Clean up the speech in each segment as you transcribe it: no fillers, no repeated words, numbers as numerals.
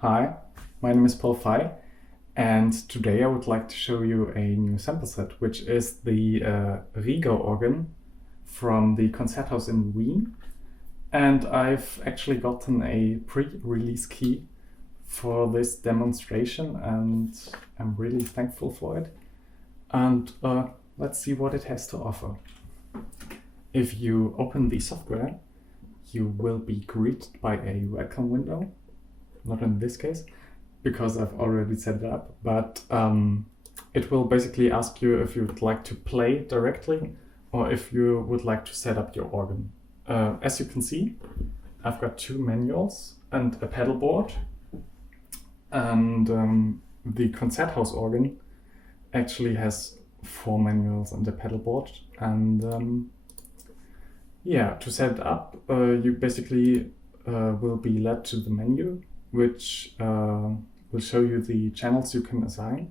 Hi, my name is Paul Fay, and today I would like to show you a new sample set, which is the Rieger organ from the Concerthouse in Wien. And I've actually gotten a pre-release key for this demonstration, and I'm really thankful for it. And let's see what it has to offer. If you open the software, you will be greeted by a welcome window. Not in this case, because I've already set it up, but it will basically ask you if you would like to play directly or if you would like to set up your organ. As you can see, I've got two manuals and a pedal board, and the Concerthouse organ actually has 4 manuals and a pedal board. And yeah, to set it up, you basically will be led to the menu, which will show you the channels you can assign.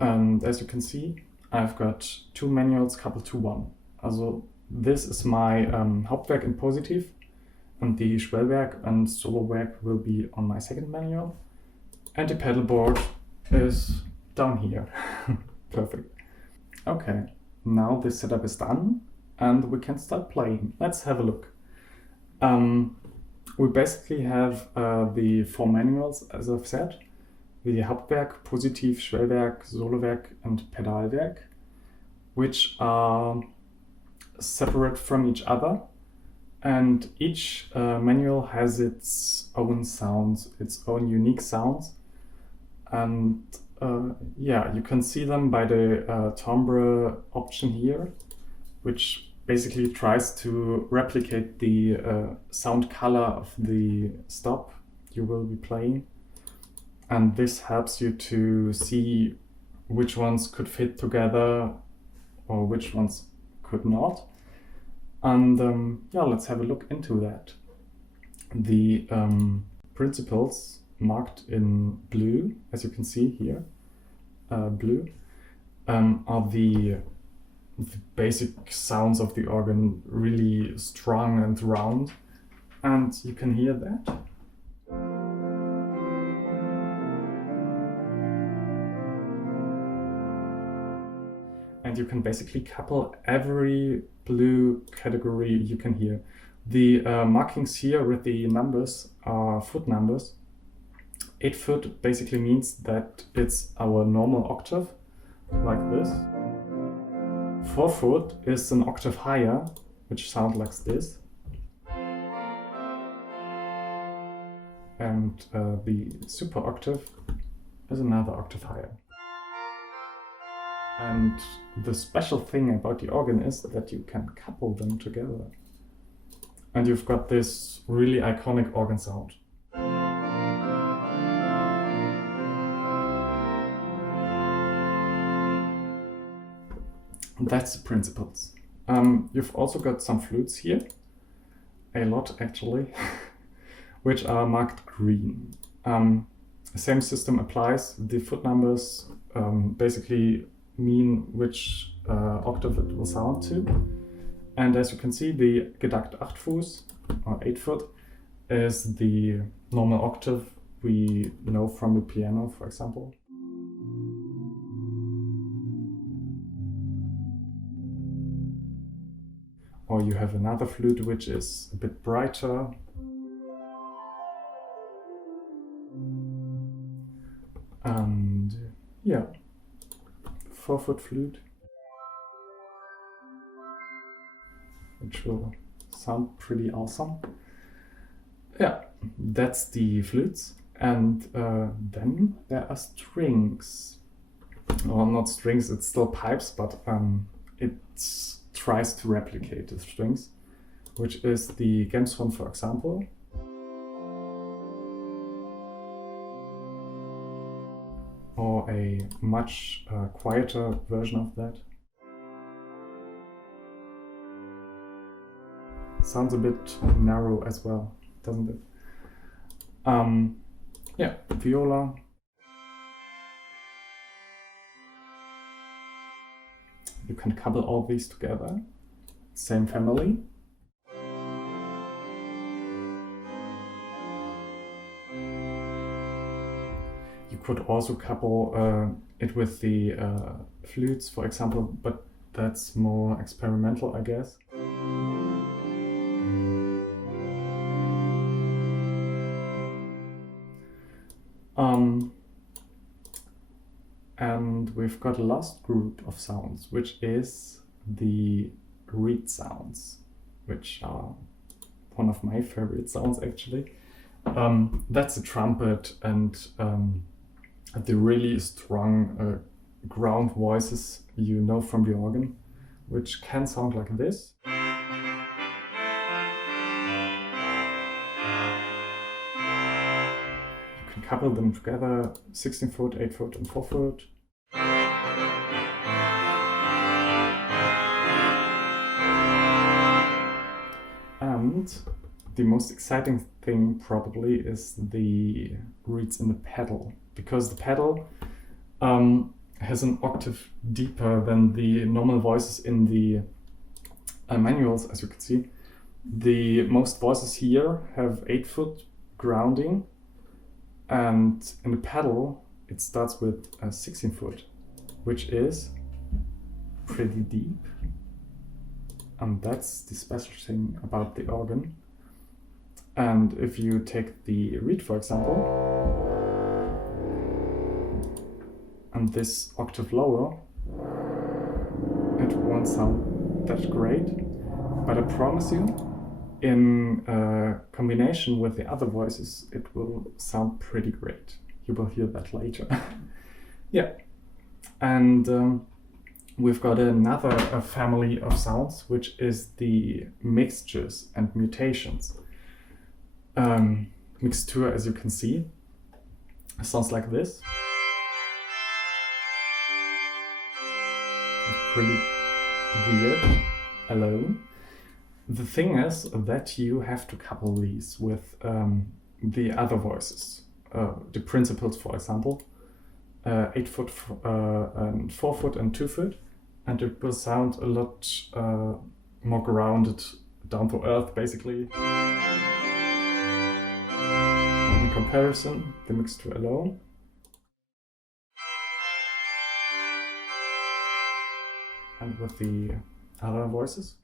And as you can see, I've got 2 manuals coupled to 1. Also, this is my Hauptwerk in Positiv, and the Schwellwerk and Solowerk will be on my second manual. And the pedal board is down here. Perfect. Okay, now this setup is done and we can start playing. Let's have a look. We basically have the 4 manuals, as I've said, the Hauptwerk, Positiv, Schwellwerk, Solowerk and Pedalwerk, which are separate from each other, and each manual has its own sounds, its own unique sounds. And yeah, you can see them by the timbre option here, which basically tries to replicate the sound color of the stop you will be playing. And this helps you to see which ones could fit together or which ones could not. And yeah, let's have a look into that. The principles marked in blue, as you can see here, blue, are the basic sounds of the organ, really strong and round, and you can hear that. And you can basically couple every blue category you can hear. The markings here with the numbers are foot numbers. 8 foot basically means that it's our normal octave, like this. 4 foot is an octave higher, which sounds like this. And the super octave is another octave higher. And the special thing about the organ is that you can couple them together. And you've got this really iconic organ sound. That's the principles. You've also got some flutes here, a lot actually, which are marked green. The same system applies. The foot numbers basically mean which octave it will sound to. And as you can see, the Gedacht 8 Fuß, or 8 foot, is the normal octave we know from the piano, for example. Or you have another flute which is a bit brighter. And yeah, 4 foot flute, which will sound pretty awesome. Yeah, that's the flutes. And then there are strings. Well, not strings, it's still pipes, but it's tries to replicate the strings, which is the Gemshorn, for example. Or a much quieter version of that. Sounds a bit narrow as well, doesn't it? Yeah, viola. You can couple all these together, same family. You could also couple it with the flutes, for example, but that's more experimental, I guess. And we've got a last group of sounds, which is the reed sounds, which are one of my favorite sounds, actually. That's a trumpet and the really strong ground voices you know from the organ, which can sound like this. You can couple them together, 16 foot, 8 foot and 4 foot. And the most exciting thing probably is the reeds in the pedal, because the pedal has an octave deeper than the normal voices in the manuals, as you can see. The most voices here have 8 foot grounding, and in the pedal it starts with 16 foot, which is pretty deep. And that's the special thing about the organ. And if you take the reed, for example, and this octave lower, it won't sound that great. But I promise you, in combination with the other voices, it will sound pretty great. You will hear that later. Yeah. And we've got another family of sounds, which is the mixtures and mutations. Mixture, as you can see, sounds like this. It's pretty weird alone. The thing is that you have to couple these with the other voices. The principals, for example, 8 foot, and 4 foot and 2 foot, and it will sound a lot more grounded, down to earth, basically. In comparison, the mixture alone and with the other voices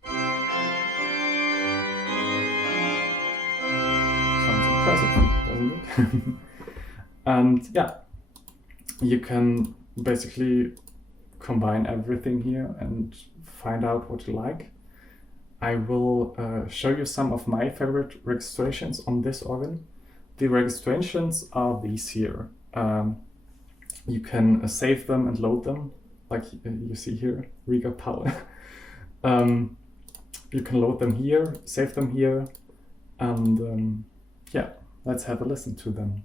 sounds impressive, doesn't it? And yeah, you can basically combine everything here and find out what you like. I will show you some of my favorite registrations on this organ. The registrations are these here. You can save them and load them, like you see here, Rieger Power. You can load them here, save them here, and yeah, let's have a listen to them.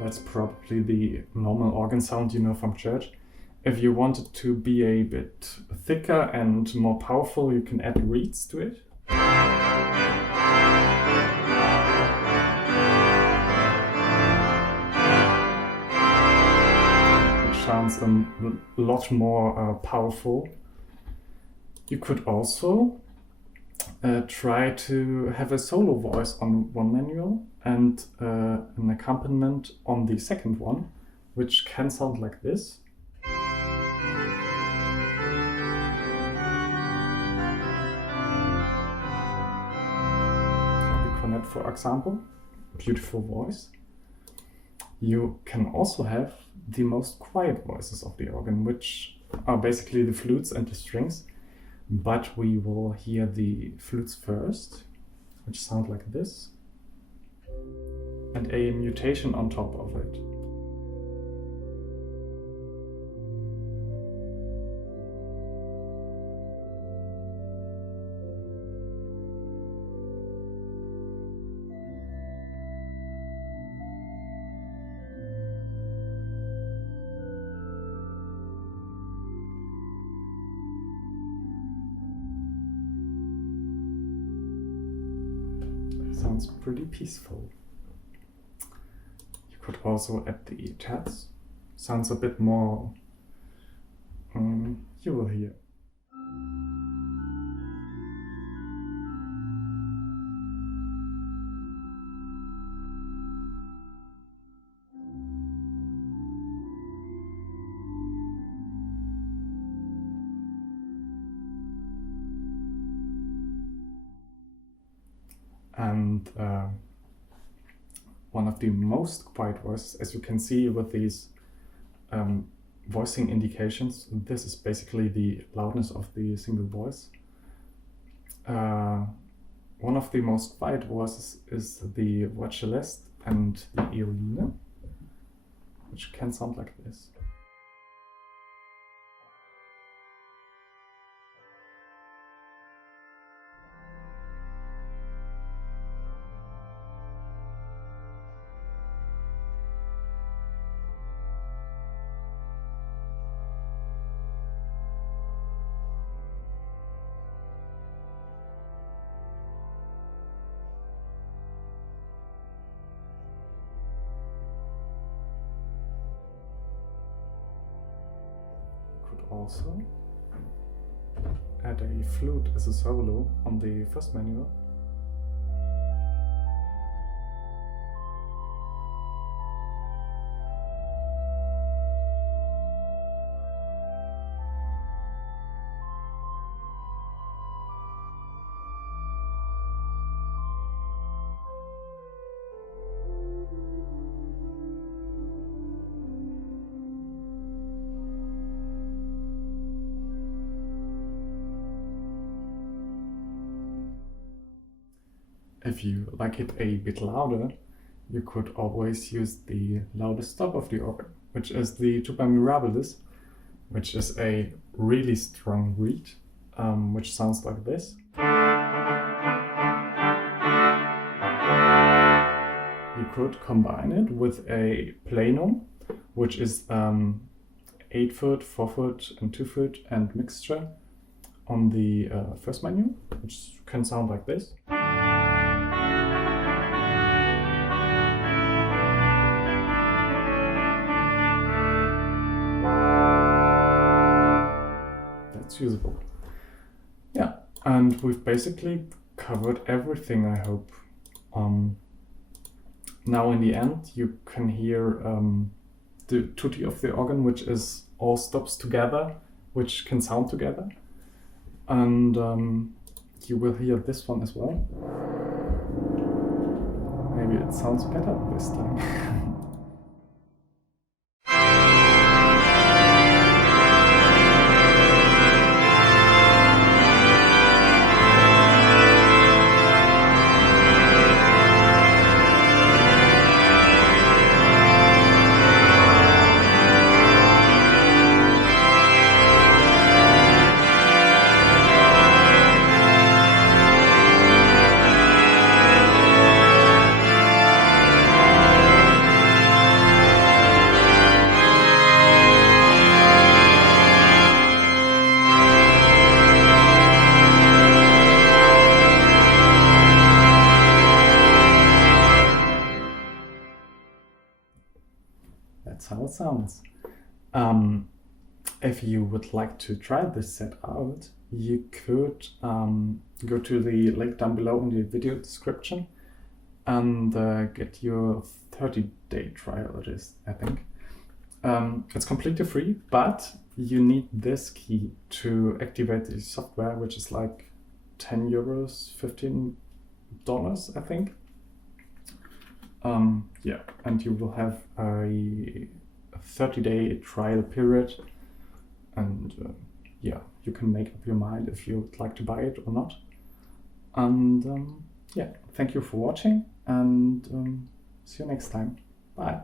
That's probably the normal organ sound you know from church. If you want it to be a bit thicker and more powerful, you can add reeds to it. It sounds a lot more powerful. You could also try to have a solo voice on one manual and an accompaniment on the second one, which can sound like this. The cornet, for example, beautiful voice. You can also have the most quiet voices of the organ, which are basically the flutes and the strings. But we will hear the flutes first, which sound like this, and a mutation on top of it. Sounds pretty peaceful. You could also add the Terz. Sounds a bit more, you will hear. And one of the most quiet voices, as you can see with these voicing indications, this is basically the loudness of the single voice. One of the most quiet voices is the Voixceleste and the Aeoline, which can sound like this. Also add a flute as a solo on the first menu. If you like it a bit louder, you could always use the loudest stop of the organ, which is the Tubamirabilis, which is a really strong reed, which sounds like this. You could combine it with a Pleno, which is 8-foot, 4-foot and 2-foot and mixture on the first menu, which can sound like this. That's usable. Yeah, and we've basically covered everything, I hope. Now in the end you can hear the TUTTI of the organ, which is all stops together, which can sound together. And you will hear this one as well. Maybe it sounds better this time. That's how it sounds. If you would like to try this set out, you could go to the link down below in the video description and get your 30-day trial, it is, I think. It's completely free, but you need this key to activate the software, which is like 10 euros, $15, I think. Yeah, and you will have a 30-day trial period, and yeah, you can make up your mind if you would like to buy it or not. And yeah, thank you for watching, and see you next time. Bye.